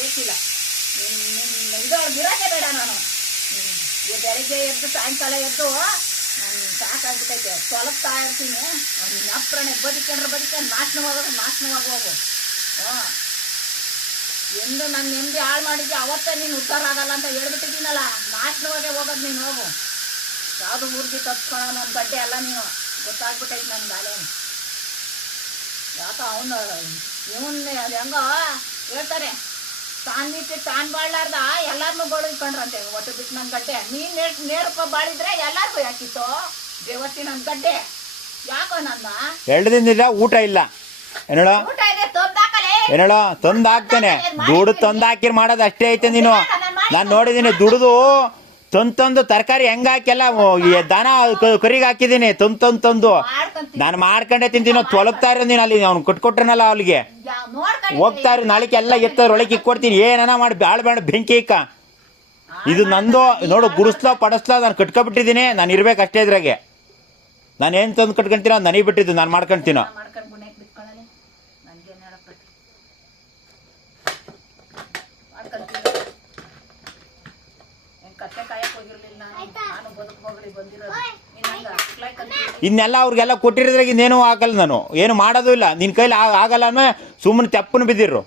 ಗೊತ್ತಿಲ್ಲ ಇದು ಬಿಡೋದೇ ಬೇಡ ನಾನು. ಬೆಳಿಗ್ಗೆ ಎದ್ದು ಸಾಯಂಕಾಲ ಎದ್ದು ನಾನು ಸಾಕಾಗ್ಬಿಟ್ಟೈತೆ, ತೊಲಗ್ತಾ ಇರ್ತೀನಿ. ಅವ್ನ ಅಪ್ರನೆ ಬದುಕೊಂಡು ನಾಶನವಾಗಿ ಹೋಗು. ಎಂದು ನನ್ನ ನೆಮ್ಮದಿ ಹಾಳು ಮಾಡಿದ್ದೆ ಅವತ್ತೇ ನೀನು ಉದ್ಧಾರ ಆಗಲ್ಲ ಅಂತ ಹೇಳ್ಬಿಟ್ಟಿದ್ದೀನಲ್ಲ, ನಾಶನವಾಗೇ ಹೋಗೋದು ನೀನು. ಹೋಗು, ಯಾವುದು ಮುರ್ಗಿ ತಪ್ಸ್ಕೊಳ್ಳೋ ನನ್ನ ಗಡ್ಡೆ ಅಲ್ಲ ನೀನು, ಗೊತ್ತಾಗ್ಬಿಟ್ಟೈತೆ ನನ್ನ ಗಾಲೆ. ಯಾಕ ಅವನು ಇವನ್ನೇ ಅದು ಹೆಂಗೋ ಹೇಳ್ತಾರೆ, ತಾನು ನಿಂತು ತಾನು ಬಾಳ್ಲಾರ್ದ ಎಲ್ಲಾರನ್ನೂ ಗೋಳಿಕೊಂಡ್ರಂತೆ. ಒಟ್ಟು ಬಿಟ್ಟು ನನ್ನ ಗಡ್ಡೆ ನೀನು ನೇರಪ್ಪ ಬಾಳಿದ್ರೆ ಎಲ್ಲಾರ್ಗೂ ಯಾಕಿತ್ತು ದೇವತ್ತಿ ನನ್ನ ಗಡ್ಡೆ. ಯಾಕೋ ನನ್ನ 2 ದಿನದಿಂದ ಊಟ ಇಲ್ಲ ಏನೋ ಊಟ ಇದೆ ತೊಂದಾಕಲೆ ಏನೋ ತಂದು ಹಾಕ್ತಾನೆ. ದುಡ್ಡು ತಂದು ಹಾಕಿ ಮಾಡೋದು ಅಷ್ಟೇ ಐತೆ ನೀನು. ನಾನು ನೋಡಿದ್ದೀನಿ ದುಡ್ದು ತಂದು ತರಕಾರಿ ಹೆಂಗೆ ಹಾಕಿಲ್ಲ ದನ ಕರಿಗೆ ಹಾಕಿದ್ದೀನಿ ತಂದು ನಾನು ಮಾಡ್ಕೊಂಡೆ ತಿಂತೀನೋ. ತೊಲಗ್ತಾ ಇರೋ ನೀನು ಅಲ್ಲಿ ಅವ್ನು ಕೊಟ್ಕೊಟ್ರನಲ್ಲ ಅವ್ಳಿಗೆ ಹೋಗ್ತಾ ಇರೋ ನಾಳೆಗೆ ಎಲ್ಲ ಎತ್ತರೊಳಗೆ ಇಕ್ಕೊಡ್ತೀನಿ. ಏನನ ಮಾಡಿ ಬೇಡ ಬೆಂಕಿ ಇಕ್ಕ. ಇದು ನಂದು ನೋಡು, ಗುಡಿಸ್ಲೋ ಪಡಿಸ್ಲೋ ನಾನು ಕಟ್ಕೊಬಿಟ್ಟಿದ್ದೀನಿ. ನಾನು ಇರ್ಬೇಕು ಅಷ್ಟೇ ಇದ್ರಾಗೆ. ನಾನು ಏನು ತಂದು ಕಟ್ಕೊಂತೀನೋ ನನಗೆ ಬಿಟ್ಟಿದ್ದು, ನಾನು ಮಾಡ್ಕೊಳ್ತೀನೋ. ಇನ್ನೆಲ್ಲ ಅವ್ರಿಗೆಲ್ಲ ಕೊಟ್ಟಿರೋದ್ರಾಗ ಇನ್ನೇನು ಹಾಕಲ್ಲ ನಾನು, ಏನು ಮಾಡೋದು ಇಲ್ಲ. ನಿನ್ನ ಕೈಲಿ ಆಗಲ್ಲ ಅಂದ್ರೆ ಸುಮ್ಮನೆ ತೆಪ್ಪನು ಬಿದ್ದಿರು.